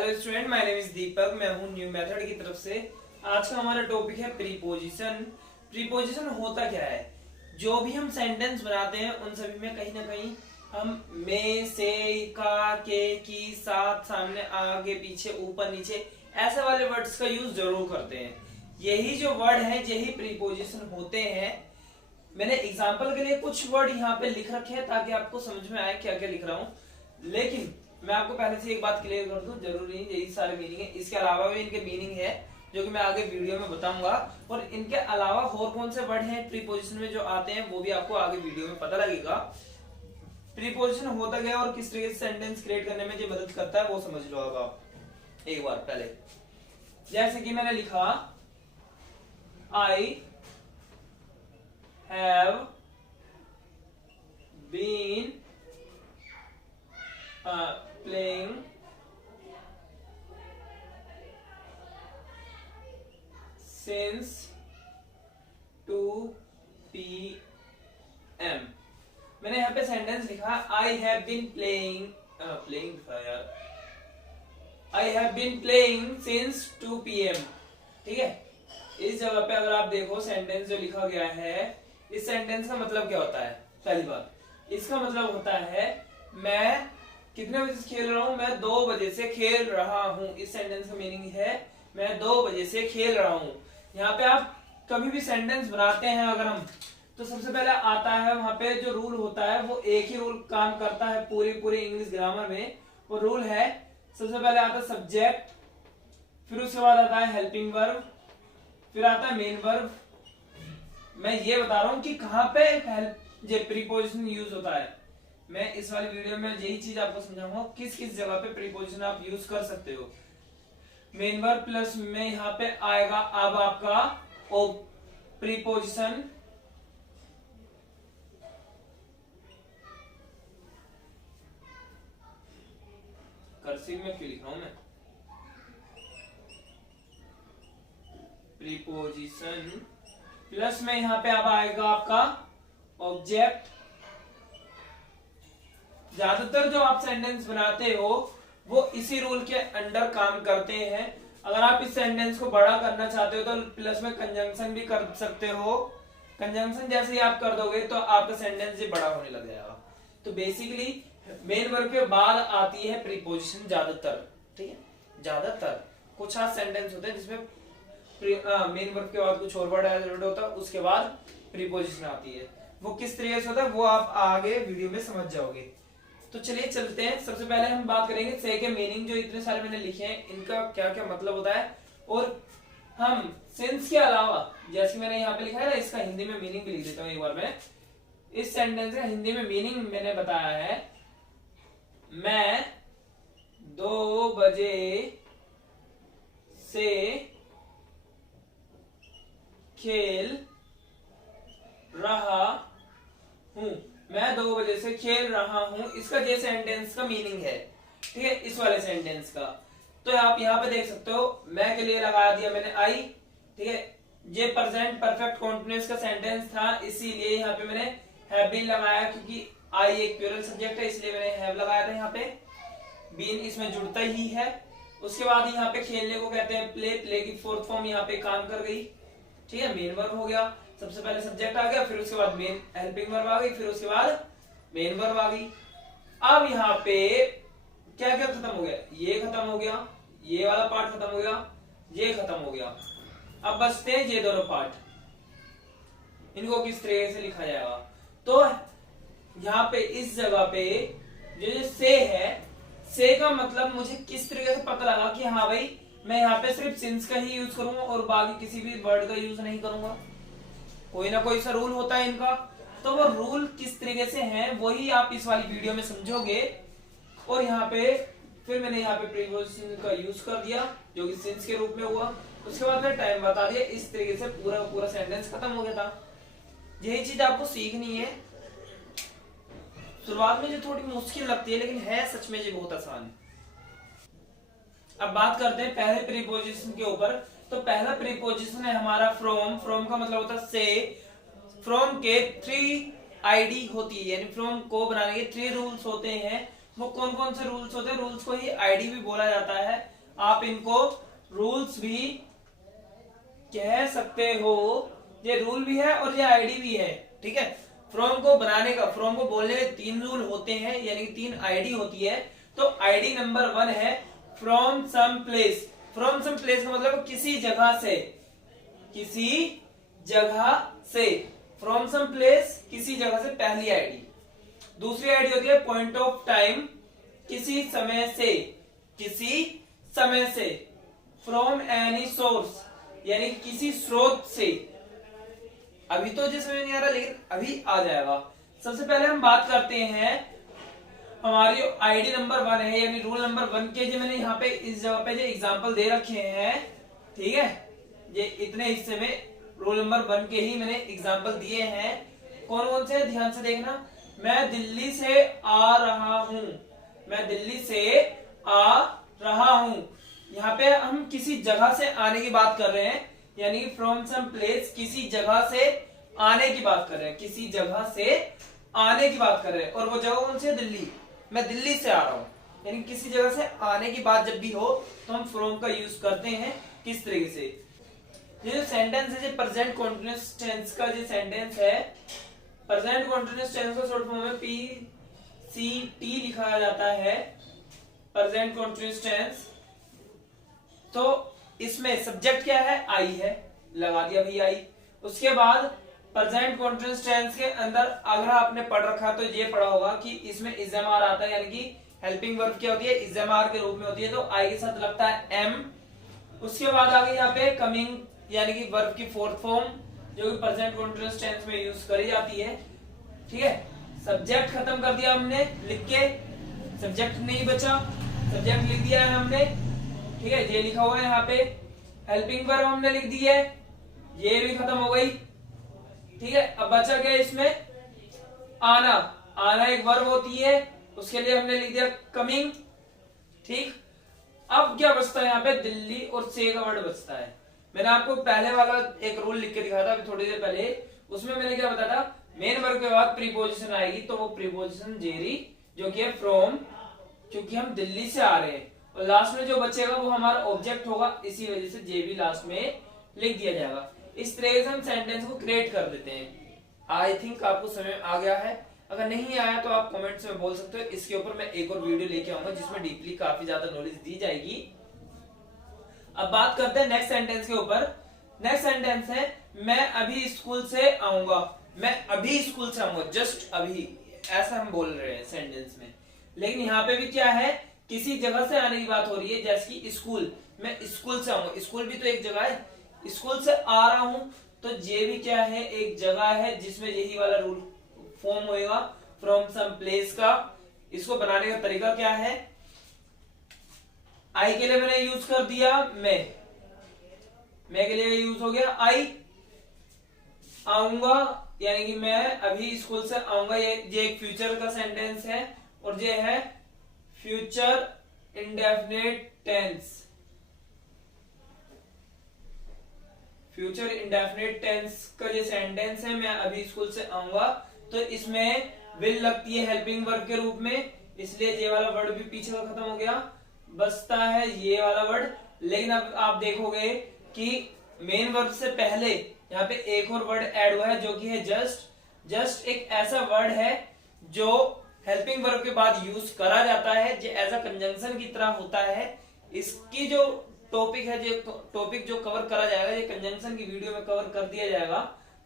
Hello student, my name is Deepak. मैं हूं new method की तरफ से। आज का हमारा टॉपिक है प्रीपोजिशन। प्रीपोजिशन होता क्या है? जो भी हम सेंटेंस बनाते हैं उन सभी में कहीं ना कहीं हम में, से, का, के, की, साथ, सामने, आगे, पीछे, ऊपर, नीचे ऐसे वाले वर्ड्स का यूज जरूर करते हैं। यही जो वर्ड है यही प्रीपोजिशन होते हैं। मैंने एग्जाम्पल के लिए कुछ वर्ड यहाँ पे लिख रखे हैं ताकि आपको समझ में आए क्या क्या लिख रहा हूँ। लेकिन मैं आपको पहले से एक बात क्लियर कर दूं, जरूरी नहीं यही सारे मीनिंग है, इसके अलावा भी इनके मीनिंग है जो कि मैं आगे वीडियो में बताऊंगा। और इनके अलावा और कौन से वर्ड हैं प्रीपोजिशन में जो आते हैं वो भी आपको आगे वीडियो में पता लगेगा। प्रीपोजिशन होता क्या है और किस तरीके से सेंटेंस क्रिएट करने में जो मदद करता है वो समझ लो अब आप एक बार पहले। जैसे कि मैंने लिखा I have been playing since 2 PM। मैंने यहाँ पे सेंटेंस लिखा आई हैव बीन प्लेइंग यार I have been playing since 2 PM। ठीक है, इस जगह पे अगर आप देखो सेंटेंस जो लिखा गया है, इस सेंटेंस का मतलब क्या होता है? पहली बात इसका मतलब होता है मैं कितने बजे से खेल रहा हूं? मैं 2 बजे से खेल रहा हूं। इस सेंटेंस का मीनिंग है मैं 2 बजे से खेल रहा हूं। यहाँ पे आप कभी भी सेंटेंस बनाते हैं अगर हम, तो सबसे पहले आता है वहां पे जो रूल होता है वो एक ही रूल काम करता है पूरी इंग्लिश ग्रामर में। वो रूल है सबसे पहले आता है सब्जेक्ट, फिर उसके बाद आता है हेल्पिंग वर्ब, फिर आता है मेन वर्ब। मैं ये बता रहा हूं कि कहां पे प्रीपोजिशन यूज होता है। मैं इस वाली वीडियो में यही चीज आपको समझाऊंगा किस किस जगह पे प्रीपोजिशन आप यूज कर सकते हो। मेन वर्ब प्लस में यहाँ पे आएगा अब आपका प्रीपोजिशन, कर्सिव में क्यों लिख रहा हूं मैं? प्रीपोजिशन प्लस में यहाँ पे अब आएगा आपका ऑब्जेक्ट। ज्यादातर जो आप सेंटेंस बनाते हो वो इसी रूल के अंडर काम करते हैं। अगर आप इस सेंटेंस को बड़ा करना चाहते हो तो प्लस में कंजंक्शन भी कर सकते हो। कंजंक्शन जैसे ही आप कर दोगे तो आपका सेंटेंस ही बड़ा होने लग जाएगा। तो बेसिकली मेन वर्ब के बाद आती है प्रीपोजिशन ज्यादातर। ठीक है, ज्यादातर कुछ खास सेंटेंस होते हैं जिसमें मेन वर्ब के बाद कुछ और वर्ड ऐड होता है, उसके बाद प्रीपोजिशन आती है। वो किस तरीके से होता है वो आप आगे वीडियो में समझ जाओगे। तो चलिए चलते हैं। सबसे पहले हम बात करेंगे से के मीनिंग, जो इतने सारे मैंने लिखे हैं इनका क्या क्या मतलब होता है। और हम सिंस के अलावा जैसे मैंने यहाँ पे लिखा है ना, इसका हिंदी में मीनिंग भी लिख देता हूँ एक बार मैं। इस सेंटेंस का हिंदी में मीनिंग मैंने बताया है मैं 2 बजे से खेल रहा हूं। मैं 2 बजे से खेल रहा हूं, इसका ये सेंटेंस का मीनिंग है। ठीक है, इस वाले सेंटेंस का। तो आप यहाँ पे देख सकते हो मैं के लिए लगा दिया मैंने आई। ठीक है, ये प्रेजेंट परफेक्ट कॉन्टिन्यूअस का सेंटेंस था, इसीलिए यहाँ पे मैंने हैव बीन लगाया, क्योंकि आई एक प्लूरल सब्जेक्ट है इसलिए मैंने हैव लगाया था। यहाँ पे बीन इसमें जुड़ता ही है। उसके बाद यहाँ पे खेलने को कहते हैं प्ले। प्ले की फोर्थ फॉर्म यहाँ पे काम कर गई। ठीक है, मेन वर्ब हो गया, सबसे पहले सब्जेक्ट आ गया, फिर उसके बाद मेन हेल्पिंग वर्ब आ गई, फिर उसके बाद मेन वर्ब आ गई। अब यहाँ पे क्या क्या खत्म हो गया? ये खत्म हो गया, ये वाला पार्ट खत्म हो गया, ये खत्म हो गया। अब बचते हैं ये दोनों पार्ट। इनको किस तरीके से लिखा जाएगा? तो यहाँ पे इस जगह पे जो से है, से का मतलब मुझे किस तरीके से पता लगा कि हाँ भाई मैं यहाँ पे सिर्फ सिंस का ही यूज करूंगा और बाकी किसी भी वर्ड का यूज नहीं करूंगा। कोई ना कोई सा रूल होता है इनका। तो वो रूल किस तरीके से हैं वही आप इस वाली वीडियो में समझोगे। और यहाँ पे फिर मैंने यहाँ पे प्रीपोजिशन का यूज कर दिया जो कि सिंस के रूप में हुआ। उसके बाद मैंने टाइम बता दिया, इस तरीके से पूरा सेंटेंस खत्म हो गया था। यही चीज आपको सीखनी है। शुरुआत में जो थोड़ी मुश्किल लगती है लेकिन है सच में ये बहुत आसान। अब बात करते हैं पहले प्रीपोजिशन के ऊपर। तो पहला प्रीपोजिशन है हमारा फ्रॉम। फ्रॉम का मतलब होता है से। फ्रॉम के 3 आईडी होती है, यानी फ्रॉम को बनाने के 3 रूल्स होते हैं वो कौन कौन से रूल्स होते हैं, रूल्स को ही आईडी भी बोला जाता है, आप इनको रूल्स भी कह सकते हो। ये रूल भी है और ये आईडी भी है, ठीक है। फ्रॉम को बनाने का, फ्रॉम को बोलने के 3 रूल होते हैं, यानी कि 3 आईडी होती है। तो आईडी नंबर 1 है from some place. From some place का मतलब किसी जगह से, किसी जगह से, फ्रॉम सम प्लेस किसी जगह से, पहली आईडी। दूसरी आईडी होती है पॉइंट ऑफ टाइम, किसी समय से, किसी समय से। फ्रॉम एनी सोर्स, यानी किसी स्रोत से। अभी तो जिस समय नहीं आ रहा, लेकिन अभी आ जाएगा। सबसे पहले हम बात करते हैं हमारी आईडी नंबर 1 है, यानी रूल नंबर 1 के जो मैंने यहाँ पे इस जगह पे जो एग्जांपल दे रखे हैं, ठीक है, ये इतने हिस्से में रूल नंबर 1 के ही मैंने एग्जांपल दिए हैं। कौन कौन से, ध्यान से देखना। मैं दिल्ली से आ रहा हूं, मैं दिल्ली से आ रहा हूं। यहाँ पे हम किसी जगह से आने की बात कर रहे हैं, यानी फ्रॉम सम प्लेस किसी जगह से आने की बात कर रहे हैं, किसी जगह से आने की बात कर रहे हैं। और वो जगह कौन सी है, दिल्ली। मैं दिल्ली से आ रहा हूं, यानी किसी जगह से आने की बात जब भी हो तो हम फ्रॉम का यूज करते हैं। किस तरीके से, ये जो सेंटेंस है, जो प्रेजेंट कॉन्टिन्यूअस टेंस का जो सेंटेंस है, प्रेजेंट कॉन्टिन्यूअस टेंस का शॉर्ट फॉर्म में PCT लिखा जाता है, प्रेजेंट कॉन्टिन्यूअस टेंस। तो इसमें सब्जेक्ट क्या है, आई है, लगा दिया भाई आई। उसके बाद प्रेजेंट कॉन्टिन्यूअस टेंस के अंदर अगर आपने पढ़ रखा तो ये पढ़ा होगा कि इसमें इज़्ज़ामार आता है, यानी कि हेल्पिंग वर्ब क्या होती है, इज़्ज़ामार के रूप में होती है, तो आई के साथ लगता है एम। उसके बाद आगे यहाँ पे कमिंग, यानी कि वर्ब की फोर्थ फॉर्म, जो कि प्रेजेंट कॉन्टिन्यूअस टेंस में यूज करी जाती है, ठीक है। सब्जेक्ट खत्म कर दिया हमने लिख के, सब्जेक्ट नहीं बचा, सब्जेक्ट लिख दिया है हमने, ठीक है, ये लिखा हुआ है यहाँ पे। हेल्पिंग वर्ब हमने लिख दी है, ये भी खत्म हो गई, ठीक है। अब बचा गया इसमें आना। आना एक वर्ब होती है, उसके लिए हमने लिख दिया कमिंग, ठीक। अब क्या बचता है यहाँ पे, दिल्ली और से का वर्ड बचता है। मैंने आपको पहले वाला एक रूल लिख के दिखाया था अभी थोड़ी देर पहले, उसमें मैंने क्या बताया था, मेन वर्ब के बाद प्रीपोजिशन आएगी, तो वो प्रीपोजिशन जेरी, जो कि है फ्रॉम, क्योंकि हम दिल्ली से आ रहे हैं। और लास्ट में जो बचेगा वो हमारा ऑब्जेक्ट होगा, इसी वजह से जे भी लास्ट में लिख दिया जाएगा। इस तरह से हम सेंटेंस को क्रिएट कर देते हैं। आई थिंक आपको समझ आ गया है। अगर नहीं आया तो आप कमेंट्स में बोल सकते हो, इसके ऊपर मैं एक और वीडियो लेके आऊंगा जिसमें डीपली काफी ज्यादा नॉलेज दी जाएगी। अब बात करते हैं नेक्स्ट सेंटेंस के ऊपर। नेक्स्ट सेंटेंस है मैं अभी स्कूल से आऊंगा। मैं अभी स्कूल से आऊंगा, जस्ट अभी, ऐसा हम बोल रहे हैं सेंटेंस में। लेकिन यहाँ पे भी क्या है, किसी जगह से आने की बात हो रही है, जैसे कि स्कूल। मैं स्कूल से आऊंगा, स्कूल भी तो एक जगह है। स्कूल से आ रहा हूं, तो ये भी क्या है, एक जगह है जिसमें यही वाला रूल फॉर्म होएगा, फ्रॉम सम प्लेस का। इसको बनाने का तरीका क्या है, आई के लिए मैंने यूज कर दिया मैं के लिए यूज हो गया आई। आऊंगा, यानी कि मैं अभी स्कूल से आऊंगा, ये एक फ्यूचर का सेंटेंस है, और ये है future indefinite tense. Future indefinite tense का ये सेंटेंस है, मैं अभी स्कूल से आऊंगा, तो इसमें विल लगती है हेल्पिंग वर्ब के रूप में, इसलिए ये वाला वर्ड भी पीछे का खत्म हो गया, बचता है ये वाला वर्ड। लेकिन अब आप देखोगे कि मेन वर्ब से पहले यहाँ पे एक और वर्ड ऐड हुआ है, जो कि है जस्ट एक ऐसा वर्ड है जो हेल्पिंग वर्ब के बाद यूज करा जाता है, जो एज अ कंजंक्शन की तरह होता है। इसकी जो टॉपिक है, जो टॉपिक जो कवर करा जाएगा, ये कंजंक्शन की वीडियो में कवर कर दिया जाएगा,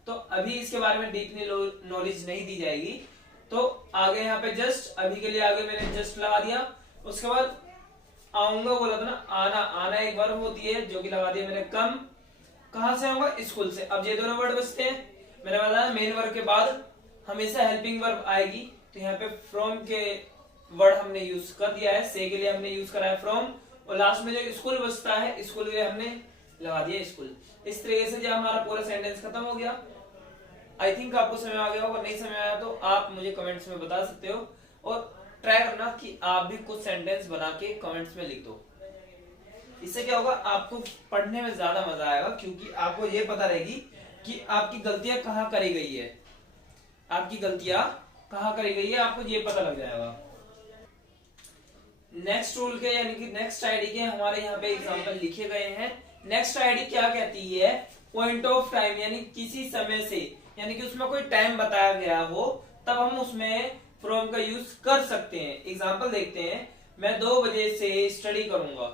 तो अभी इसके बारे में डीपली नॉलेज नहीं दी जाएगी। तो आगे यहाँ पे जस्ट, अभी के लिए आगे मैंने जस्ट लगा दिया। उसके बाद आऊंगा बोला था ना, आना एक वर्ब होती है, जो कि लगा दिया मैंने कम। कहां से आऊंगा, स्कूल से। अब ये दोनों वर्ड बचते हैं, मैंने बताया मेन वर्ब के बाद हमेशा हेल्पिंग वर्ब आएगी, तो यहाँ पे फ्रॉम के वर्ड हमने यूज कर दिया है, से के लिए हमने यूज करा है फ्रॉम, और लास्ट में जो स्कूल बचता है, स्कूल के लिए हमने लगा दिया स्कूल। इस तरीके से जो हमारा पूरा सेंटेंस खत्म हो गया। आई थिंक आपको समझ आ गया होगा, नहीं समझ आया तो आप मुझे कमेंट्स में बता सकते हो, और ट्राई करना कि आप भी कुछ सेंटेंस बना के कमेंट्स में लिख दो। इससे क्या होगा, आपको पढ़ने में ज्यादा मजा आएगा, क्योंकि आपको ये पता रहेगी कि आपकी गलतियां कहाँ करी गई है, आपकी गलतियां कहाँ करी गई है, आपको ये पता लग जाएगा। नेक्स्ट रूल के यानी कि नेक्स्ट आईडी के हमारे यहाँ पे एग्जांपल लिखे गए हैं। नेक्स्ट आईडी क्या कहती है, पॉइंट ऑफ टाइम यानी किसी समय से, यानी कि उसमें कोई टाइम बताया गया हो तब हम उसमें फ्रॉम का यूज कर सकते हैं। एग्जांपल देखते हैं, मैं 2 बजे से स्टडी करूंगा,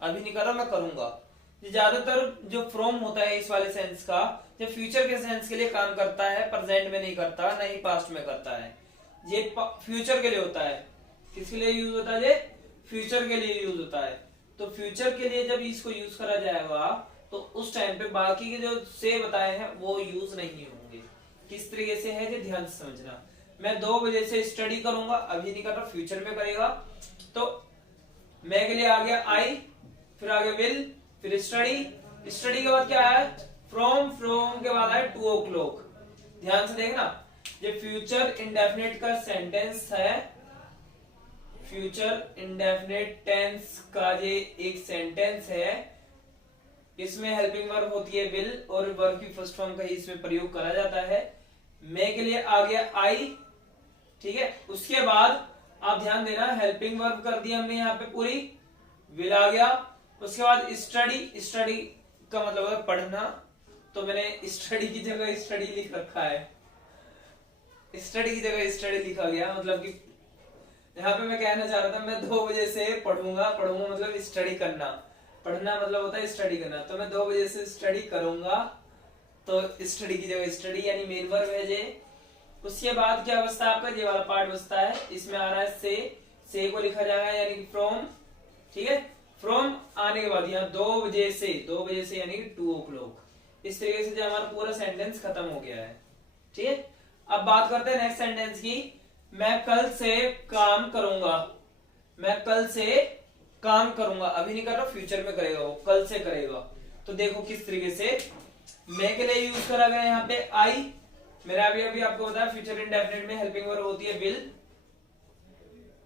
अभी नहीं कर रहा, मैं करूंगा। ज्यादातर जो फ्रॉम होता है इस वाले सेंस का, जो फ्यूचर के सेंस के लिए काम करता है, प्रेजेंट में नहीं करता, ना ही पास्ट में करता है। ये फ्यूचर के लिए होता है। किसके लिए यूज होता है? ये फ्यूचर के लिए यूज होता है। तो फ्यूचर के लिए जब इसको यूज करा जाएगा तो उस टाइम पे बाकी के जो से बताए हैं वो यूज नहीं होंगे। किस तरीके से है ये ध्यान से समझना। मैं 2 बजे से स्टडी करूंगा, अभी नहीं कर रहा, फ्यूचर में करेगा। तो मैं के लिए आ गया आई, फिर आगे विल, फिर स्टडी। स्टडी के बाद क्या है? फ्रॉम। फ्रॉम के बाद है 2 o'clock। ध्यान से देखना, ये फ्यूचर इंडेफिनिट का सेंटेंस है। फ्यूचर इंडेफिनिट टेंस का ये एक सेंटेंस है। इसमें हेल्पिंग वर्ब होती है विल, और वर्ब की फर्स्ट फॉर्म का ही इसमें प्रयोग करा जाता है। मैं के लिए आ गया आई, ठीक है। उसके बाद आप ध्यान देना, हेल्पिंग वर्ब कर दी हमने यहाँ पे पूरी, विल आ गया। उसके बाद स्टडी। स्टडी का मतलब है पढ़ना, तो मैंने स्टडी की जगह स्टडी लिख रखा है। स्टडी की जगह स्टडी लिखा गया, मतलब कि यहाँ पे मैं कहना चाह रहा था मैं 2 बजे से पढ़ूंगा। पढ़ूंगा मतलब स्टडी करना, पढ़ना मतलब होता है स्टडी करना। तो मैं 2 बजे से स्टडी करूंगा, तो स्टडी की जगह स्टडी यानी मेन वर्ब है जे। उसके बाद क्या बचता है आपका? ये वाला पार्ट बचता है, इसमें आ रहा है से को लिखा जाएगा यानी कि फ्रॉम, ठीक है। फ्रॉम आने के बाद यहाँ 2 बजे से, 2 बजे से यानी कि 2 o'clock। इस तरीके से जो हमारा पूरा सेंटेंस खत्म हो गया है, ठीक है। अब बात करते हैं नेक्स्ट सेंटेंस की। मैं कल से काम करूंगा। मैं कल से काम करूंगा, अभी नहीं कर रहा, फ्यूचर में करेगा, वो कल से करेगा। तो देखो किस तरीके से मैं के लिए यूज करा गया यहाँ पे आई। मेरा अभी आपको बताया फ्यूचर इंडेफिनिट में हेल्पिंग वर्ब होती है विल।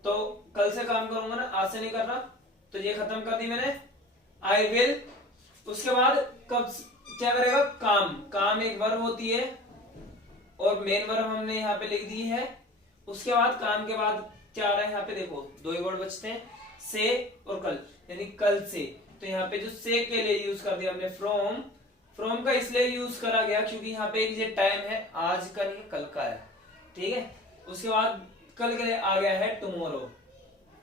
तो कल से काम करूंगा ना, आज से नहीं कर रहा, तो ये खत्म कर दी मैंने, आई विल। उसके बाद कब क्या करेगा? काम। काम एक वर्ब होती है और मेन वर्ब हमने यहाँ पे लिख दी है। उसके बाद काम के बाद क्या आ रहा है यहाँ पे? देखो 2 ही वर्ड बचते हैं, से और कल, यानी कल से। तो यहाँ पे जो से के लिए यूज कर दिया हमने फ्रॉम। फ्रॉम का इसलिए यूज करा गया क्योंकि यहाँ पे एक ये टाइम है, आज का नहीं कल का है, ठीक है। उसके बाद कल के लिए आ गया है टुमारो।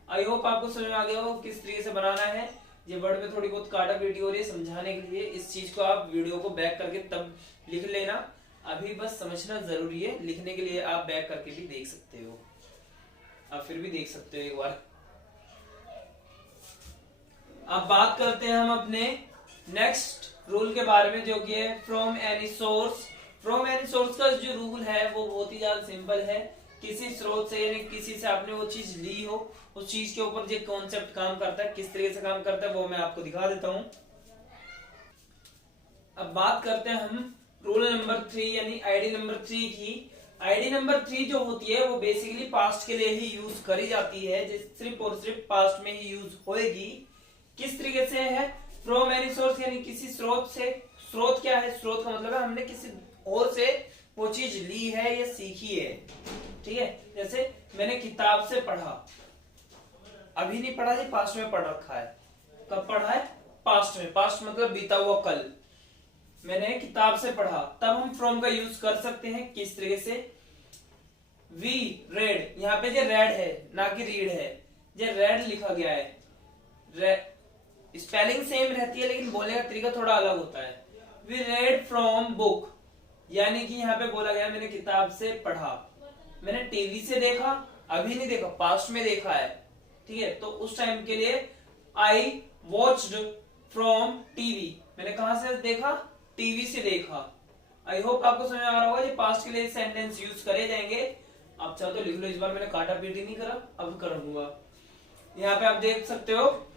आई होप आपको समझ में आ गया हो किस तरीके से बनाना है। ये वर्ड में थोड़ी बहुत काटा पीटी हो रही है, समझाने के लिए इस चीज को आप वीडियो को बैक करके तब लिख लेना। अभी बस समझना जरूरी है, लिखने के लिए आप बैक करके भी देख सकते हो, आप फिर भी देख सकते हो एक बार। अब बात करते हैं हम अपने नेक्स्ट रूल के बारे में, जो कि है from any source. From any source का जो रूल है वो बहुत ही ज्यादा सिंपल है। किसी स्रोत से यानी किसी से आपने वो चीज ली हो, उस चीज के ऊपर जो कॉन्सेप्ट काम करता है, किस तरीके से काम करता है वो मैं आपको दिखा देता हूं। अब बात करते हैं हम रूल नंबर 3 यानी आईडी नंबर 3 की। आईडी नंबर 3 जो होती है वो बेसिकली पास्ट के लिए ही यूज करी जाती है, सिर्फ और सिर्फ पास्ट में ही यूज होएगी। किस तरीके से है? फ्रॉम एनी सोर्स यानी किसी स्रोत से। स्रोत क्या है? स्रोत का मतलब है हमने किसी और से वो चीज ली है या सीखी है, ठीक है। जैसे मैंने किताब से पढ़ा, अभी नहीं पढ़ा, जी पास्ट में पढ़ रखा है। कब पढ़ा है? पास्ट में। पास्ट मतलब बीता हुआ कल। मैंने किताब से पढ़ा, तब हम फ्रॉम का यूज कर सकते हैं। किस तरीके से? वी रेड, यहाँ पे जो रेड है ना कि रीड है, जो रेड लिखा गया है। स्पेलिंग सेम रहती है लेकिन बोलने का तरीका थोड़ा अलग होता है। वी रेड फ्रॉम बुक, यानी कि यहाँ पे बोला गया मैंने किताब से पढ़ा। मैंने टीवी से देखा, अभी नहीं देखा, पास्ट में देखा है, ठीक है। तो उस टाइम के लिए आई वॉच्ड फ्रॉम टीवी, मैंने कहा से देखा? टीवी से देखा। आई होप आपको समझ आ रहा होगा। ये पास्ट के लिए सेंटेंस यूज करे जाएंगे। आप चाहो तो लिख लो, इस बार मैंने काटा पीटी नहीं करा, अब कर दूंगा। यहाँ पे आप देख सकते हो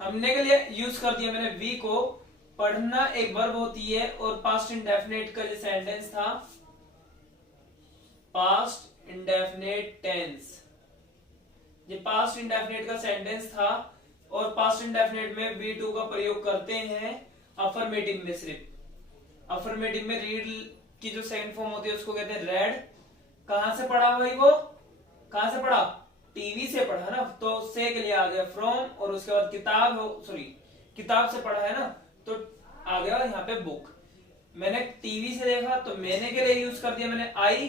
हमने के लिए यूज कर दिया मैंने वी को। पढ़ना एक वर्ब होती है और पास्ट इंडेफिनिट का जो सेंटेंस था, पास्ट इंडेफिनिट टेंस, ये पास्ट इंडेफिनिट का सेंटेंस था और पास्ट इंडेफिनिट में वी टू का प्रयोग करते हैं अफर्मेटिव में। सिर्फ अफर्मेटिव में रीड की जो सेकंड फॉर्म होती है उसको कहते हैं रेड। कहां से पढ़ा भाई? वो कहां से पढ़ा? टीवी से पढ़ा ना, तो से के लिए आ गया फ्रॉम, और उसके बाद किताब से पढ़ा है ना, तो आ गया यहाँ पे बुक। मैंने टीवी से देखा तो मैंने के लिए यूज कर दिया मैंने आई,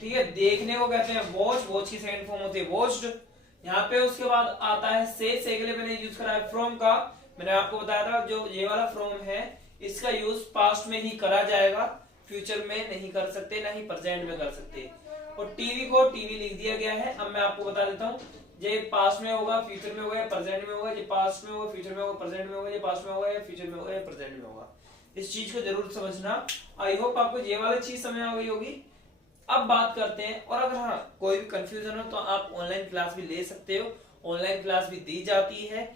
ठीक है। देखने को कहते हैं वॉच, वॉच की सेकंड फॉर्म होती है वॉच्ड। यहाँ पे उसके बाद आता है से के लिए मैंने यूज करा है फ्रॉम का। मैंने आपको बताया था जो ये वाला फ्रॉम है इसका यूज पास्ट में ही करा जाएगा, फ्यूचर में नहीं कर सकते, ना ही प्रेजेंट में कर सकते। और टीवी को टीवी लिख दिया गया है। अब मैं आपको बता देता हूँ, ये पास्ट में होगा, फ्यूचर में होगा, प्रेजेंट में होगा, ये पास्ट में होगा, फ्यूचर में होगा, प्रेजेंट में होगा, ये पास्ट में होगा, या फ्यूचर में होगा, या प्रेजेंट में होगा। इस चीज को जरूर समझना। आई होप आपको ये वाली चीज समझ आ गई होगी। अब बात करते हैं, और अगर हाँ कोई भी कंफ्यूजन हो तो आप ऑनलाइन क्लास भी ले सकते हो, ऑनलाइन क्लास भी दी जाती है।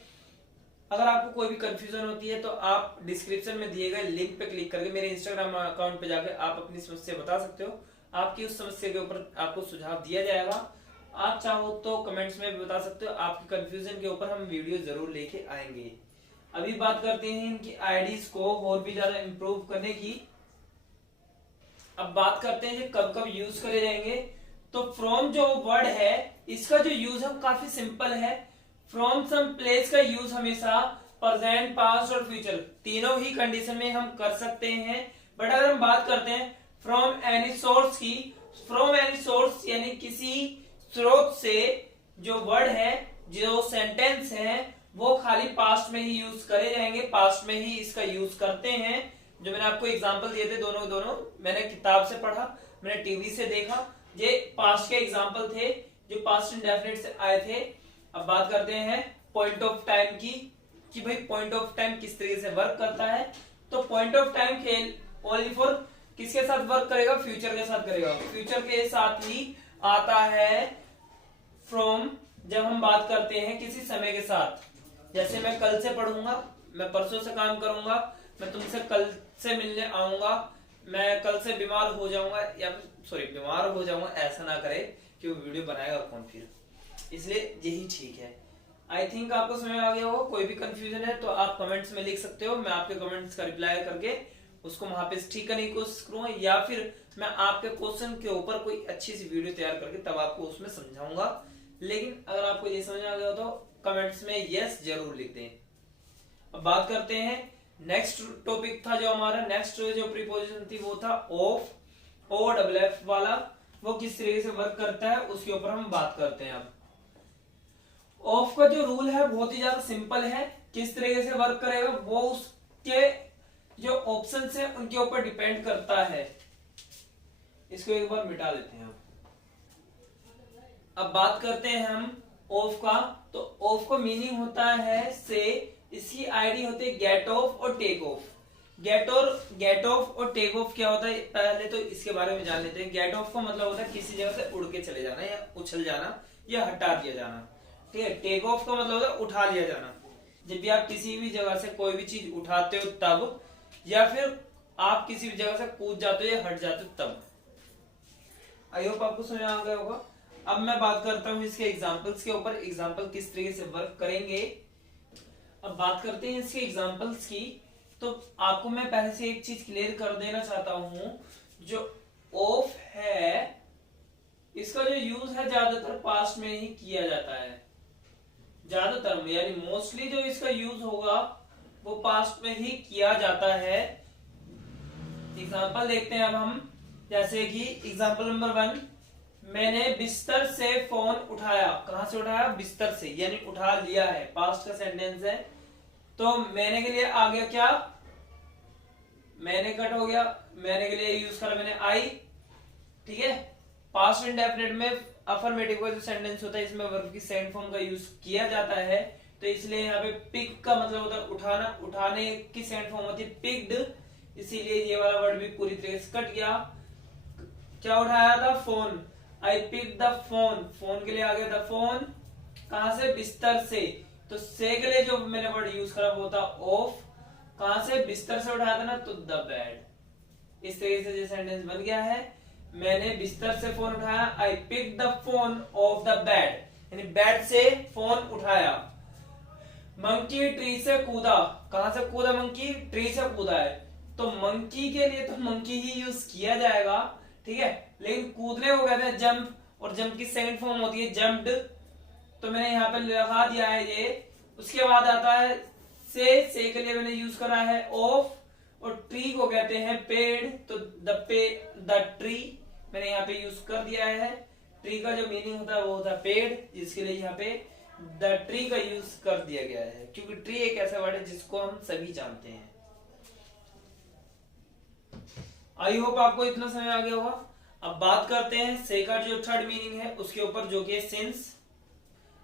अगर आपको कोई भी कंफ्यूजन होती है तो आप डिस्क्रिप्शन में दिए गए लिंक पे क्लिक करके मेरे इंस्टाग्राम अकाउंट पे जाकर आप अपनी समस्या बता सकते हो। आपकी उस समस्या के ऊपर आपको सुझाव दिया जाएगा। आप चाहो तो कमेंट्स में भी बता सकते हो, आपकी कंफ्यूजन के ऊपर हम वीडियो जरूर लेके आएंगे। अभी बात करते हैं इनकी आईडीज को और भी ज्यादा इम्प्रूव करने की। अब बात करते हैं कब कब यूज करे जाएंगे। तो फ्रॉम जो वर्ड है इसका जो यूज है काफी सिंपल है। फ्रॉम सम प्लेस का यूज हमेशा प्रेजेंट, पास्ट और फ्यूचर तीनों ही कंडीशन में हम कर सकते हैं। बट अगर हम बात करते हैं फ्रॉम एनी सोर्स की, फ्रॉम एनी सोर्स यानी किसी स्रोत से, जो वर्ड है, जो सेंटेंस है, वो खाली पास्ट में ही यूज करे जाएंगे, पास्ट में ही इसका यूज करते हैं। जो मैंने आपको एग्जांपल दिए थे दोनों मैंने किताब से पढ़ा, मैंने टीवी से देखा, ये पास्ट के एग्जांपल थे जो पास्ट इंडेफिनिट से आए थे। अब बात करते हैं पॉइंट ऑफ टाइम की, कि भाई पॉइंट ऑफ टाइम किस तरीके से वर्क करता है। तो पॉइंट ऑफ टाइम खेल ओनली फॉर किसके साथ वर्क करेगा, फ्यूचर के साथ करेगा। फ्यूचर के साथ ही आता है फ्रॉम जब हम बात करते हैं किसी समय के साथ। जैसे मैं कल से पढ़ूंगा, मैं परसों से काम करूंगा, मैं तुमसे कल से मिलने आऊंगा, मैं कल से बीमार हो जाऊंगा, या बीमार हो जाऊंगा ऐसा ना करे कि वो वीडियो बनाएगा कौन फिर, इसलिए यही ठीक है। आई थिंक आपको समझ आ गया होगा। कोई भी कंफ्यूजन है तो आप कमेंट्स में लिख सकते हो, मैं आपके कमेंट्स का रिप्लाई करके उसको वहां पे ठीक करने की कोशिश करूंगा, या फिर मैं आपके क्वेश्चन के ऊपर कोई अच्छी सी वीडियो तैयार करके तब आपको उसमें समझाऊंगा। लेकिन अगर आपको ये समझ आ गया तो कमेंट्स में यस जरूर लिख दें। अब बात करते हैं नेक्स्ट टॉपिक था जो हमारा, नेक्स्ट जो प्रीपोजिशन थी वो था ऑफ, OFF वाला। वो किस तरीके से वर्क करता है उसके ऊपर हम बात करते हैं। अब ऑफ का जो रूल है बहुत ही ज्यादा सिंपल है। किस तरीके से वर्क करेगा वो उसके जो ऑप्शंस है उनके ऊपर डिपेंड करता है। इसको एक बार मिटा देते हैं। अब बात करते हैं हम ऑफ का। तो ऑफ का मीनिंग होता है से, इसकी आईडी होती है गेट ऑफ और टेक ऑफ। गेट ऑफ और टेक ऑफ क्या होता है पहले तो इसके बारे में जान लेते हैं। गेट ऑफ का मतलब होता है किसी जगह से उड़ के चले जाना, या उछल जाना, या हटा दिया जाना, ठीक है। टेक ऑफ का मतलब होता है उठा लिया जाना। जब भी आप किसी भी जगह से कोई भी चीज उठाते हो तब, या फिर आप किसी भी जगह से कूद जाते हो या हट जाते हो तब। आई होप आपको समझ आ गया होगा। अब मैं बात करता हूँ इसके एग्जाम्पल्स के ऊपर, एग्जाम्पल किस तरीके से वर्क करेंगे। अब बात करते हैं इसके एग्जाम्पल्स की। तो आपको मैं पहले से एक चीज क्लियर कर देना चाहता हूं, जो ऑफ है इसका जो यूज है ज्यादातर पास्ट में ही किया जाता है। ज्यादातर यानी मोस्टली जो इसका यूज होगा वो पास्ट में ही किया जाता है। एग्जाम्पल देखते हैं अब हम। जैसे कि एग्जाम्पल नंबर 1, मैंने बिस्तर से फोन उठाया। कहां से उठाया, बिस्तर से, यानी उठा लिया है, पास्ट का सेंटेंस है। तो मैंने के लिए आ गया क्या, मैंने कट हो गया, मैंने के लिए यूज करा मैंने आई, ठीक है। पास्ट इंडेफिनिट में अफर्मेटिव का जो सेंटेंस होता है इसमें वर्ब की सेकंड फॉर्म का यूज किया जाता है। तो इसलिए यहाँ पे पिक का मतलब होता है उठाना, उठाने की सेकंड फॉर्म होती है पिक्ड, इसीलिए ये वाला वर्ड भी पूरी तरीके से कट गया। क्या उठाया था, phone, I pick the phone, phone के लिए आ गया था फोन, कहां से, बिस्तर से। तो से के लिए जो मैंने वर्ड यूज करा वो था ऑफ, कहां से, बिस्तर से उठाया था ना, तो द बेड। इस तरीके से ये सेंटेंस बन गया है। मैंने बिस्तर से फोन उठाया, I pick the phone off the bed, यानी बेड से फोन उठाया। मंकी ट्री से कूदा, कहां से कूदा, मंकी ट्री से कूदा है। तो मंकी के लिए तो मंकी ही यूज किया जाएगा, ठीक है। लेकिन कूदने को कहते हैं जंप, और जंप की सेकंड फॉर्म होती है जंप्ड, तो मैंने यहाँ पे लगा दिया है ये। उसके बाद आता है से के लिए मैंने यूज करा है ऑफ, और ट्री को कहते हैं पेड़, तो द ट्री मैंने यहाँ पे यूज कर दिया है। ट्री का जो मीनिंग होता है वो होता है पेड़, जिसके लिए यहाँ पे द ट्री का यूज कर दिया गया है, क्योंकि ट्री एक ऐसा वर्ड है जिसको हम सभी जानते हैं। आई होप आपको इतना समझ आ गया होगा। अब बात करते हैं से का जो थर्ड मीनिंग है उसके ऊपर, जो कि सिंस।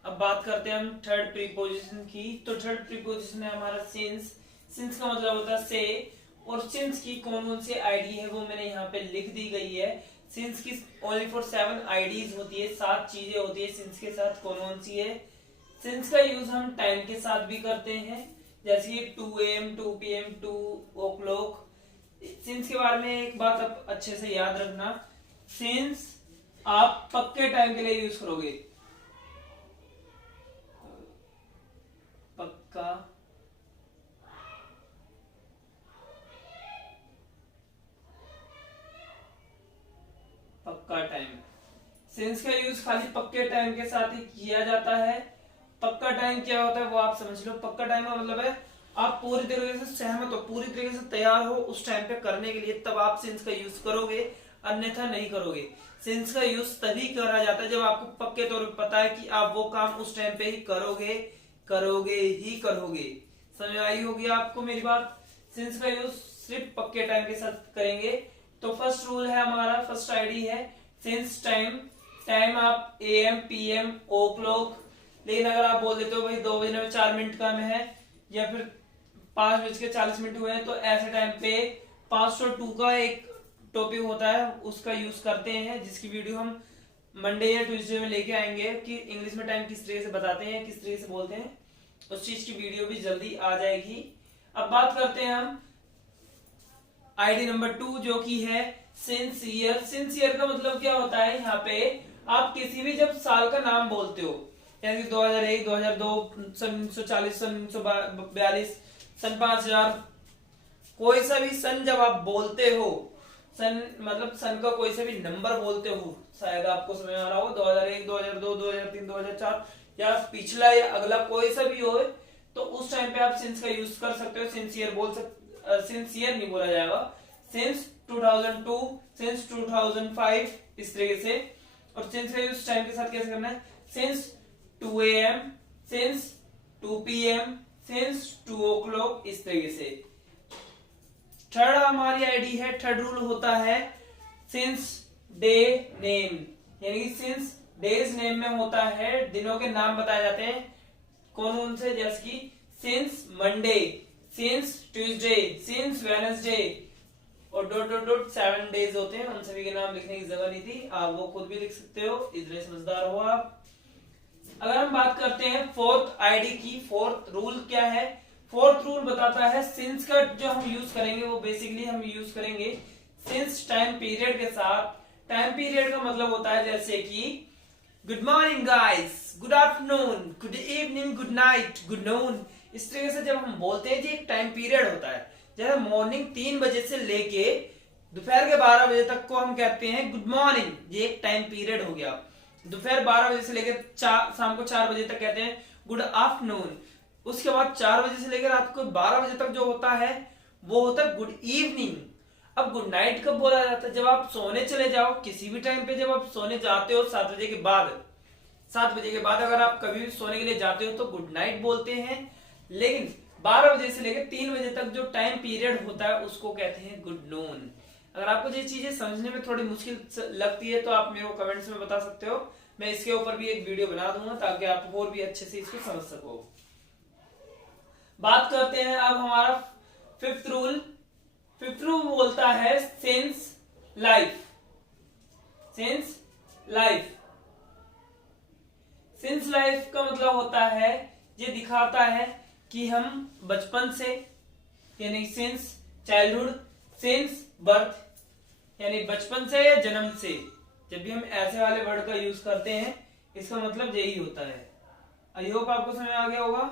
अब बात करते हैं हम थर्ड प्रीपोजिशन की, तो थर्ड प्रीपोजिशन है हमारा सिंस। सिंस का मतलब होता है से, और सिंस की कौन कौन सी आईडी है वो मैंने यहाँ पे लिख दी गई है। सिंस की ओनली फॉर 7 आईडीज होती है, 7 चीजें होती है सिंस के साथ। कौन कौन सी है? सिंस का यूज हम टाइम के साथ भी करते हैं, जैसे 2 AM 2 PM 2 o'clock। सिंस के बारे में एक बात आप अच्छे से याद रखना, सिंस आप पक्के टाइम के लिए यूज करोगे, पक्का पक्का टाइम। सिंस का यूज खाली पक्के टाइम के साथ ही किया जाता है। पक्का टाइम क्या होता है वो आप समझ लो। पक्का टाइम का मतलब है आप पूरी तरीके से सहमत हो, पूरी तरीके से तैयार हो उस टाइम पे करने के लिए, तब आप सिंस का यूज करोगे, अन्यथा नहीं करोगे। सिंस का यूज तभी करा जाता है जब आपको पक्के तौर पे पता है कि आप वो काम उस टाइम पे ही करोगे ही करोगे। समझ आई होगी आपको मेरी बात। सिंस का यूज सिर्फ पक्के टाइम के साथ करेंगे। तो फर्स्ट रूल है हमारा, फर्स्ट आईडी है सिंस टाइम। टाइम आप AM PM o'clock, लेकिन अगर आप बोल देते हो भाई 2 बजने में 4 मिनट कम है, या फिर 5:40 हुए हैं, तो ऐसे टाइम पे 502 का एक टॉपिक होता है उसका यूज करते हैं, जिसकी वीडियो हम मंडे या ट्यूसडे में लेके आएंगे कि इंग्लिश में टाइम किस तरीके से बताते हैं, किस तरीके से बोलते हैं। उस चीज की वीडियो भी जल्दी आ जाएगी। अब बात करते हैं हम आईडी नंबर 2, जो कि है सिंसियर। सिंसियर का मतलब क्या होता है? यहाँ पे आप किसी भी जब साल का नाम बोलते हो, जैसे 2001 2002 सन 1940 सन 1942 सन 5000, कोई सा भी सन जब आप बोलते हो, सन मतलब सन का कोई सा भी नंबर बोलते हो, शायद आपको समझ आ रहा हो, 2001 2002 2003 2004 या पिछला या अगला कोई सा भी हो, तो उस टाइम पे आप सिंस का यूज कर सकते हो। सिंसियर बोल सकते, सिंसियर नहीं बोला जाएगा, सिंस 2002 सिंस 2005 इस तरीके से। और सिंस का यूज टाइम के साथ कैसे करना है? Since 2 AM since 2 PM since 2 o'clock इस तरीके से। थर्ड हमारी आईडी है, थर्ड रूल होता है सिंस डे नेम, यानी कि सिंस डेज नेम में होता है दिनों के नाम बताए जाते हैं। कौन कौन से? जैसे कि since Monday since Tuesday since Wednesday, और डॉट डॉट डॉट 7 डेज होते हैं, उन सभी के नाम लिखने की जगह नहीं थी, आप वो खुद भी लिख सकते हो, इतने समझदार हो आप। अगर हम बात करते हैं फोर्थ आईडी की, फोर्थ रूल क्या है? फोर्थ रूल बताता है सिंस का जो हम यूज करेंगे वो बेसिकली हम यूज करेंगे सिंस टाइम पीरियड के साथ। टाइम पीरियड का मतलब होता है जैसे कि good morning guys, good afternoon, good evening, good night, good noon, इस तरीके से जब हम बोलते हैं जी एक टाइम पीरियड होता है। जैसे मॉर्निंग 3 बजे से लेके दोपहर के 12 बजे तक को हम कहते हैं गुड मॉर्निंग, ये एक टाइम पीरियड हो गया। दोपहर 12 बजे से लेकर शाम को 4 बजे तक कहते हैं गुड आफ्टरनून। उसके बाद 4 बजे से लेकर रात को 12 बजे तक जो होता है वो होता है गुड इवनिंग। अब गुड नाइट कब बोला जाता है? जब आप सोने चले जाओ, किसी भी टाइम पे जब आप सोने जाते हो 7 बजे के बाद, 7 बजे के बाद अगर आप कभी भी सोने के लिए जाते हो तो गुड नाइट बोलते हैं। लेकिन 12 बजे से लेकर 3 बजे तक जो टाइम पीरियड होता है उसको कहते हैं गुड नून। अगर आपको ये चीजें समझने में थोड़ी मुश्किल लगती है तो आप मेरे को कमेंट्स में बता सकते हो, मैं इसके ऊपर भी एक वीडियो बना दूंगा ताकि आप और भी अच्छे से इसको समझ सको। बात करते हैं अब हमारा फिफ्थ रूल। फिफ्थ रूल बोलता है since life. Since life, since life का मतलब होता है, ये दिखाता है कि हम बचपन से, यानी सिंस चाइल्डहुड, सिंस बर्थ यानी बचपन से या जन्म से, जब भी हम ऐसे वाले वर्ड का यूज करते हैं इसका मतलब यही होता है। आई होप आपको समझ आ गया होगा।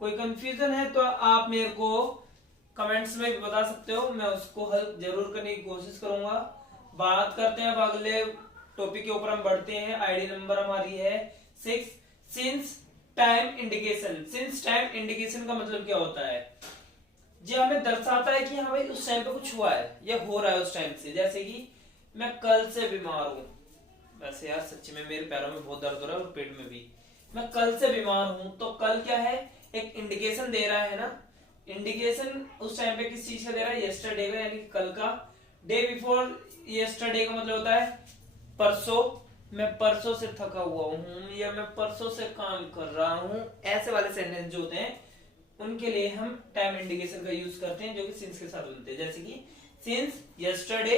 कोई कंफ्यूजन है तो आप मेरे को कमेंट्स में बता सकते हो, मैं उसको हल जरूर करने की कोशिश करूंगा। बात करते हैं अब अगले टॉपिक के ऊपर हम बढ़ते हैं। आईडी नंबर हमारी है 6। Since time indication. Since time indication का मतलब क्या होता है? जो हमें दर्शाता है कि हाँ भाई उस टाइम पे कुछ हुआ है या हो रहा है उस टाइम से। जैसे कि मैं कल से बीमार हूँ, वैसे यार सच्ची में मेरे पैरों में बहुत दर्द हो रहा है और पेट में भी। मैं कल से बीमार हूँ, तो कल क्या है? एक इंडिकेशन दे रहा है ना। इंडिकेशन उस टाइम पे किस चीज का दे रहा है? यस्टरडे का, यानी कल का। डे बिफोर यस्टरडे का मतलब होता है परसों। मैं परसों से थका हुआ हूँ या मैं परसों से काम कर रहा हूँ। ऐसे वाले सेंटेंस जो होते हैं उनके लिए हम टाइम इंडिकेशन का यूज करते हैं, जो कि सिंस के साथ बनते हैं। जैसे कि since yesterday,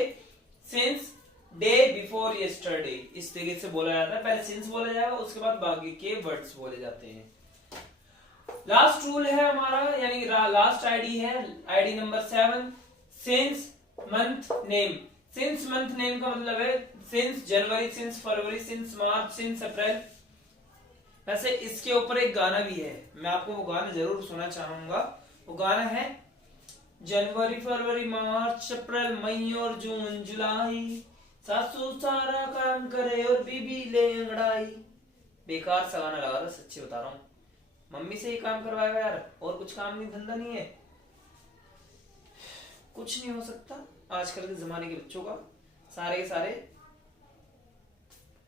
since day before yesterday, इस तरीके से बोला जाता है। पहले सिंस बोला जाएगा, उसके बाद बाकी के वर्ड्स बोले जाते हैं। लास्ट रूल है हमारा, यानी लास्ट आईडी है ID number 7। Since month name. Since month name का मतलब है सिंस जनवरी, सिंस फरवरी, सिंस मार्च, सिंस अप्रैल। वैसे इसके ऊपर एक गाना भी है, मैं आपको वो गाना जरूर सुना चाहूंगा। वो गाना है जनवरी फरवरी मार्च अप्रैल मई और जून जुलाई, सासू सारा काम करे और बीबी ले अंगड़ाई। बेकार सा गाना लगा था, सच्ची बता रहा हूँ। मम्मी से ही काम करवाएगा यार, और कुछ काम नहीं, धंधा नहीं है, कुछ नहीं हो सकता। आजकल के जमाने के बच्चों का सारे के सारे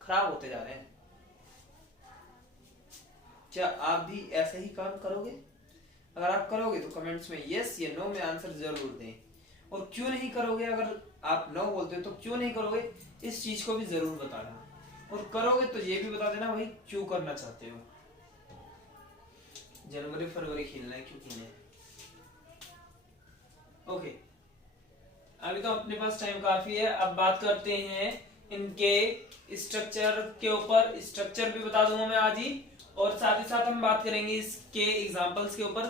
खराब होते जा रहे हैं। क्या आप भी ऐसा ही काम करोगे? अगर आप करोगे तो कमेंट्स में यस या नो में आंसर जरूर दें। और क्यों नहीं करोगे, अगर आप नो बोलते हो तो क्यों नहीं करोगे इस चीज को भी जरूर बताना। और करोगे तो ये भी बता देना भाई क्यों करना चाहते हो। जनवरी फरवरी खेलना है, क्यों खेलना है? ओके, अभी तो अपने पास टाइम काफी है। अब बात करते हैं इनके स्ट्रक्चर के ऊपर। स्ट्रक्चर भी बता दूंगा मैं आज ही, और साथ ही साथ हम बात करेंगे इसके एग्जांपल्स के ऊपर।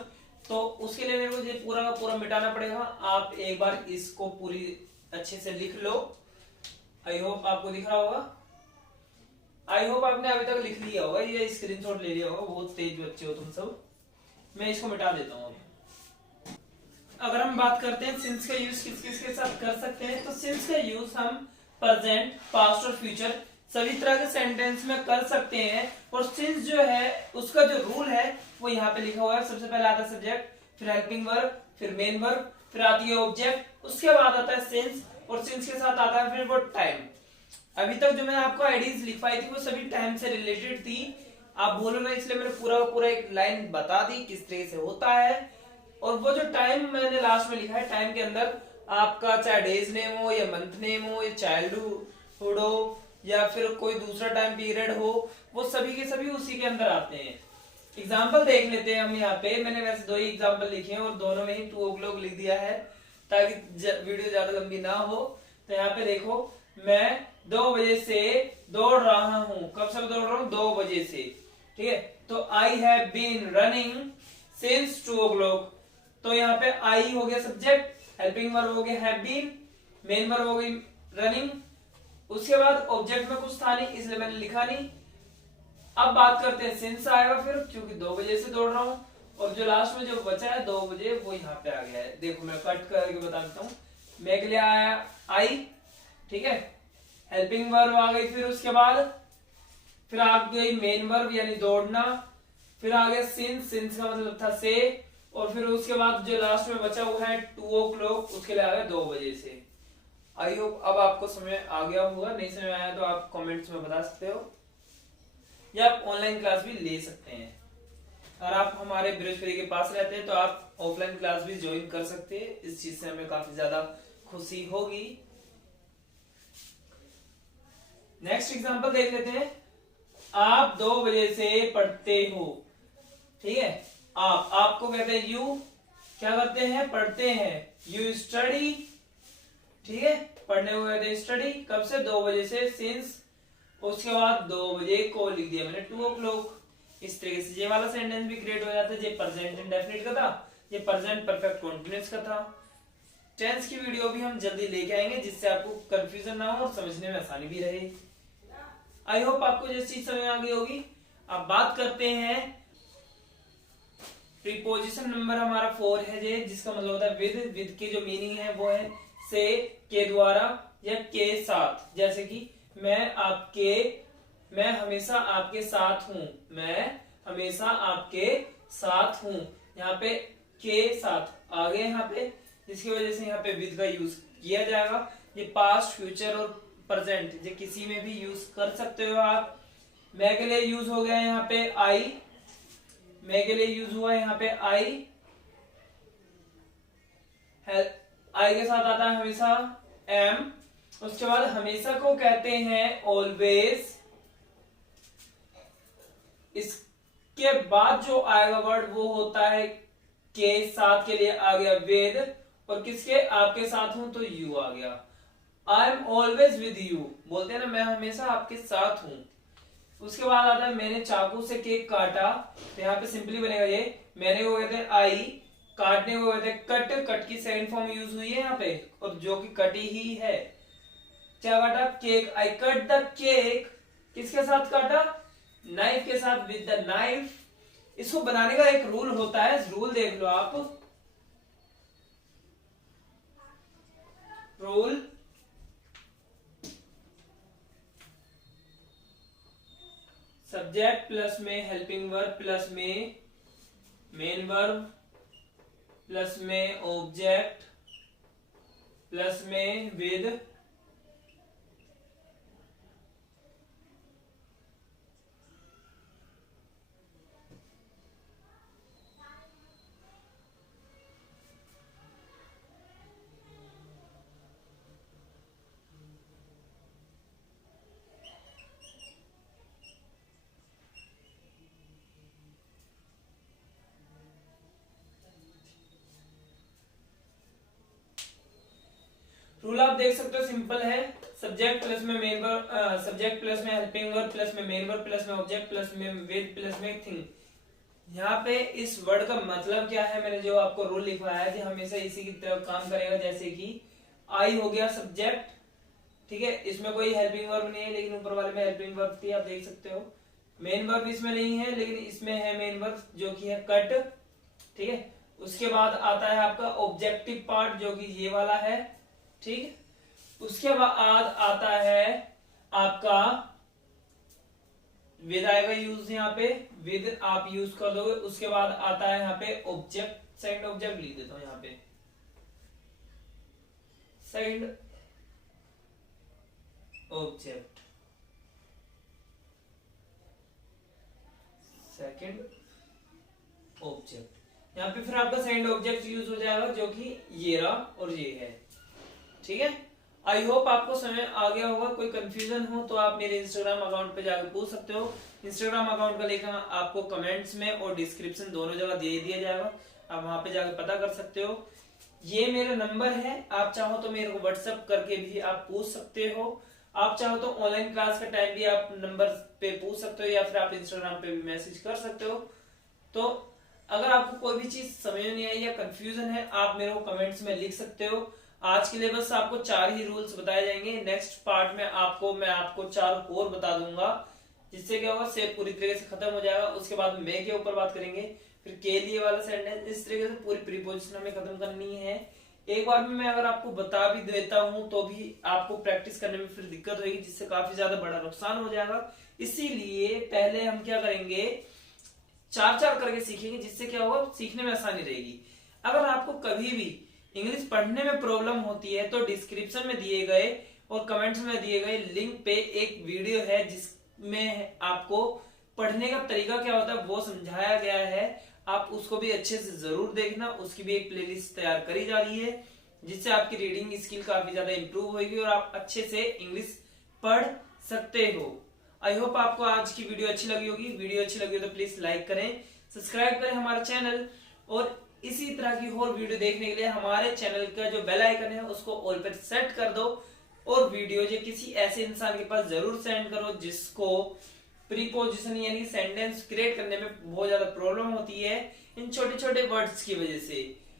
तो उसके लिए मेरे को ये पूरा का पूरा मिटाना पड़ेगा। आप एक बार इसको पूरी अच्छे से लिख लो। आई होप आपको दिख रहा होगा। आई होप आपने अभी तक लिख लिया होगा, ये स्क्रीनशॉट ले लिया होगा। बहुत तेज बच्चे हो तुम सब। मैं इसको मिटा देता हूँ। अगर हम बात करते हैं सिंस का यूज किस किस के साथ कर सकते हैं, तो सिंस का यूज हम प्रेजेंट, पास्ट और फ्यूचर सभी तरह के सेंटेंस में कर सकते हैं। और सिंस जो है उसका जो रूल है वो यहाँ पे लिखा हुआ है। सबसे पहले आता है सब्जेक्ट, फिर हेल्पिंग वर्ब, फिर मेन वर्ब, फिर आती है ऑब्जेक्ट, उसके बाद आता है सिंस, और सिंस के साथ आता है फिर वो टाइम। अभी तक जो मैंने आपको आईडीज लिखवाई थी वो सभी टाइम से रिलेटेड थी। आप बोलो ना, इसलिए मैंने पूरा पूरा एक लाइन बता दी किस तरह से होता है। और वो जो टाइम मैंने लास्ट में लिखा है, टाइम के अंदर आपका चाहे डेज नेम हो या मंथ नेम हो या चाइल्डहुड हो या फिर कोई दूसरा टाइम पीरियड हो, वो सभी के सभी उसी के अंदर आते हैं। एग्जाम्पल देख लेते हैं हम। यहाँ पे मैंने वैसे 2 ही एग्जाम्पल लिखे हैं और दोनों में ही 2 o'clock लिख दिया है ताकि वीडियो ज्यादा लंबी ना हो। तो यहाँ पे देखो, मैं 2 बजे से दौड़ रहा हूँ। कब से दौड़ रहा हूँ? 2 बजे से। ठीक है, तो I have been running since 2 o'clock। तो यहाँ पे आई हो गया सब्जेक्ट, हेल्पिंग वर्ब हो गया हैव बीन, मेन वर्ब हो गई रनिंग, उसके बाद ऑब्जेक्ट में कुछ था नहीं इसलिए मैंने लिखा नहीं। अब बात करते हैं सिंस आएगा फिर, क्योंकि 2 बजे से दौड़ रहा हूं। और जो लास्ट में जो बचा है 2 बजे, वो यहाँ पे आ गया है। देखो मैं कट करके बता देता हूँ। मैं के लिए आया आई, ठीक है, हेल्पिंग वर्ब आ गई, फिर उसके बाद फिर आ गई मेन वर्ब यानी दौड़ना, फिर आ गया सिंस, सिंस का मतलब था से, और फिर उसके बाद जो लास्ट में बचा हुआ है 2 o'clock, उसके लिए आ गया 2 बजे से। आई होप अब आपको समझ आ गया होगा। नहीं समझ आया तो आप कमेंट्स में बता सकते हो, या आप ऑनलाइन क्लास भी ले सकते हैं। अगर आप हमारे बृहस्पति के पास रहते हैं तो आप ऑफलाइन क्लास भी ज्वाइन कर सकते हैं। इस चीज से हमें काफी ज्यादा खुशी होगी। नेक्स्ट एग्जांपल देख लेते हैं। आप 2 बजे से पढ़ते हो। ठीक है, आपको कहते हैं यू, क्या करते हैं? पढ़ते हैं। You study. ठीक है, पढ़ने को कहते हैं स्टडी। कब से? 2 बजे से, सिंस, उसके बाद 2 बजे को लिख दिया मैंने 2 o'clock। इस तरीके से ये वाला सेंटेंस भी क्रिएट हो जाता है। ये प्रेजेंट इंडेफिनिट का था, ये प्रेजेंट परफेक्ट कंटीन्यूअस का था। टेंस की वीडियो भी हम जल्दी लेके आएंगे जिससे आपको कंफ्यूजन ना हो और समझने में आसानी भी रहे। आई होप आपको ये चीज समझ आ गई होगी। अब बात करते हैं प्रीपोजिशन नंबर हमारा 4 है जे, जिसका मतलब होता है विद। विद की जो मीनिंग है वो है से, के द्वारा या के साथ। जैसे कि मैं हमेशा आपके साथ हूं, मैं हमेशा आपके साथ हूं। यहाँ पे के साथ आ गए यहाँ पे, जिसकी वजह से यहाँ पे विद का यूज किया जाएगा। ये पास्ट, फ्यूचर और प्रेजेंट ये किसी में भी यूज कर सकते हो आप। मैं के लिए यूज हो गया यहाँ पे आई, मैं के लिए यूज हुआ यहाँ पे आई। आई के साथ आता है हमेशा एम। उसके बाद हमेशा को कहते हैं ऑलवेज। इसके बाद जो आएगा वर्ड वो होता है के साथ, के लिए आ गया विद, और किसके, आपके साथ हूं तो यू आ गया। I am always with you, बोलते हैं ना मैं हमेशा आपके साथ हूं। उसके बाद आता है मैंने चाकू से केक काटा, तो यहाँ पे सिंपली बनेगा ये, मैंने वो कहते हैं आई, काटने को कहते हैं कट, कट की सेकंड फॉर्म यूज हुई है यहाँ पे, और जो कि कटी ही है। क्या काटा, cake, I cut the cake, किसके साथ काटा, नाइफ के साथ, विद द नाइफ। इसको बनाने का एक रूल होता है, रूल देख लो आप, रूल सब्जेक्ट प्लस में हेल्पिंग वर्ब प्लस में मेन वर्ब प्लस में ऑब्जेक्ट प्लस में विद, रूल आप देख सकते हो सिंपल है, सब्जेक्ट प्लस में मेन वर्ब, सब्जेक्ट प्लस में हेल्पिंग वर्ब प्लस में मेन वर्ब प्लस में ऑब्जेक्ट प्लस में विद प्लस में थिंग। यहाँ पे इस वर्ड का मतलब क्या है, मैंने जो आपको रूल लिखवाया है कि हमेशा इसी की तरह काम करेगा। जैसे कि आई हो गया सब्जेक्ट, ठीक है, इसमें कोई हेल्पिंग वर्ब नहीं है, लेकिन ऊपर वाले में हेल्पिंग वर्ब थी, आप देख सकते हो। मेन वर्ब इसमें नहीं है, लेकिन इसमें है मेन वर्ब जो कि है कट, ठीक है। उसके बाद आता है आपका ऑब्जेक्टिव पार्ट जो कि ये वाला है, ठीक। उसके बाद आता है आपका विद आएगा यूज, यहाँ पे विद आप यूज कर दोगे। उसके बाद आता है यहाँ पे ऑब्जेक्ट, सेकंड ऑब्जेक्ट लिख देता हूं यहाँ पे, सेकंड ऑब्जेक्ट, सेकंड ऑब्जेक्ट। यहाँ पे फिर आपका सेकंड ऑब्जेक्ट यूज हो जाएगा जो कि ये रहा और ये है, ठीक है। आई होप आपको समझ आ गया होगा। कोई कंफ्यूजन हो तो आप मेरे इंस्टाग्राम अकाउंट पे जाकर पूछ सकते हो। इंस्टाग्राम अकाउंट का लिंक आपको कमेंट्स में और डिस्क्रिप्शन दोनों जगह दे दिया जाएगा, आप वहां पे जाकर पता कर सकते हो। ये मेरा नंबर है, आप चाहो तो मेरे को व्हाट्सएप करके भी आप पूछ सकते हो। आप चाहो तो ऑनलाइन क्लास का टाइम भी आप नंबर पे पूछ सकते हो, या फिर आप इंस्टाग्राम पे भी मैसेज कर सकते हो। तो अगर आपको कोई भी चीज समझ नहीं आई या कंफ्यूजन है, आप मेरे को कमेंट्स में लिख सकते हो। आज के लिए बस आपको 4 ही रूल्स बताए जाएंगे। नेक्स्ट पार्ट में मैं आपको 4 और बता दूंगा, जिससे क्या होगा, सेट पूरी तरीके से खत्म हो जाएगा। उसके बाद मैं के ऊपर बात करेंगे, फिर के लिए वाला सेंटेंस, इस तरीके से पूरी प्रीपोजिशन हमें खत्म करनी है। एक बार में मैं अगर आपको बता भी देता हूं तो भी आपको प्रैक्टिस करने में फिर दिक्कत रहेगी, जिससे काफी ज्यादा बड़ा नुकसान हो जाएगा। इसीलिए पहले हम क्या करेंगे, 4-4 करके सीखेंगे, जिससे क्या होगा, सीखने में आसानी रहेगी। अगर आपको कभी भी इंग्लिश पढ़ने में प्रॉब्लम होती है तो डिस्क्रिप्शन में दिए गए और कमेंट्स में दिए गए लिंक पे एक वीडियो है, जिसमें आपको पढ़ने का तरीका क्या होता है वो समझाया गया है। आप उसको भी अच्छे से जरूर देखना। उसकी भी एक प्लेलिस्ट तैयार करी जा रही है, जिससे आपकी रीडिंग स्किल काफी ज्यादा इंप्रूव होगी और आप अच्छे से इंग्लिश पढ़ सकते हो। आई होप आपको आज की वीडियो अच्छी लगी होगी। वीडियो अच्छी लगी हो तो प्लीज लाइक करें, सब्सक्राइब करें हमारा चैनल, और इसी तरह की और वीडियो देखने के लिए हमारे चैनल का जो बेल आइकन है उसको ऑल पर सेट कर दो, और वीडियो जो किसी ऐसे इंसान के पास जरूर सेंड करो जिसको प्रीपोजिशन यानी सेंटेंस क्रिएट करने में बहुत ज्यादा प्रॉब्लम होती है इन छोटे छोटे वर्ड्स की वजह से।